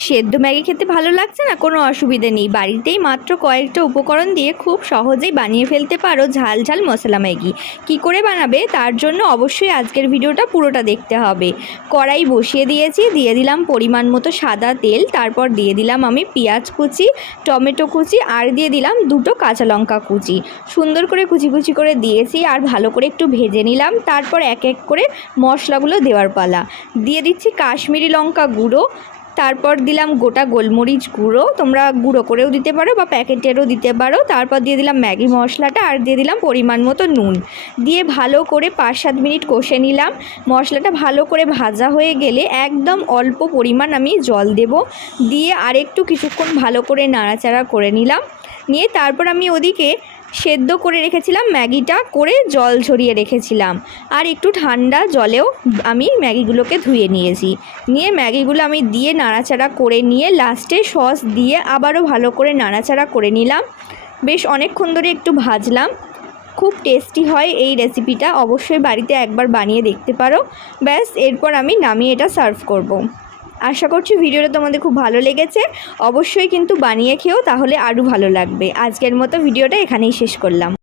সেদ্ধ ম্যাগি খেতে ভালো লাগছে না? কোনো অসুবিধে নেই, বাড়িতেই মাত্র কয়েকটা উপকরণ দিয়ে খুব সহজেই বানিয়ে ফেলতে পারো ঝাল ঝাল মশলা ম্যাগি। কি করে বানাবে তার জন্য অবশ্যই আজকের ভিডিওটা পুরোটা দেখতে হবে। কড়াই বসিয়ে দিয়েছি, দিয়ে দিলাম পরিমাণ মতো সাদা তেল, তারপর দিয়ে দিলাম আমি পেঁয়াজ কুচি, টমেটো কুচি আর দিয়ে দিলাম দুটো কাঁচা লঙ্কা কুচি। সুন্দর করে কুচি কুচি করে দিয়েছি আর ভালো করে একটু ভেজে নিলাম। তারপর এক এক করে মশলাগুলো দেওয়ার পালা। দিয়ে দিচ্ছি কাশ্মীরি লঙ্কা গুঁড়ো, তারপর দিলাম গোটা গোলমরিচ গুঁড়ো, তোমরা গুঁড়ো করেও দিতে পারো বা প্যাকেটেরও দিতে পারো। তারপর দিয়ে দিলাম ম্যাগি মশলাটা আর দিয়ে দিলাম পরিমাণ মতো নুন। দিয়ে ভালো করে 5-7 মিনিট কষে নিলাম। মশলাটা ভালো করে ভাজা হয়ে গেলে একদম অল্প পরিমাণ আমি জল দেব, দিয়ে আরেকটু কিছুক্ষণ ভালো করে নাড়াচাড়া করে নিলাম। নিয়ে তারপর আমি ওদিকে সেদ্ধ করে রেখেছিলাম ম্যাগিটা, করে জল ঝরিয়ে রেখেছিলাম আর একটু ঠান্ডা জলেও আমি ম্যাগিগুলোকে ধুয়ে নিয়েছি। নিয়ে ম্যাগিগুলো আমি দিয়ে নাড়াচাড়া করে নিয়ে লাস্টে সস দিয়ে আবারও ভালো করে নাড়াচাড়া করে নিলাম। বেশ অনেকক্ষণ ধরে একটু ভাজলাম। খুব টেস্টি হয় এই রেসিপিটা, অবশ্যই বাড়িতে একবার বানিয়ে দেখতে পারো। ব্যাস, এরপর আমি নামিয়ে এটা সার্ভ করব। আশা করছি ভিডিওটা তোমাদের খুব ভালো লেগেছে। অবশ্যই কিন্তু বানিয়ে খেও, তাহলে আরও ভালো লাগবে। আজকের মতো ভিডিওটা এখানেই শেষ করলাম।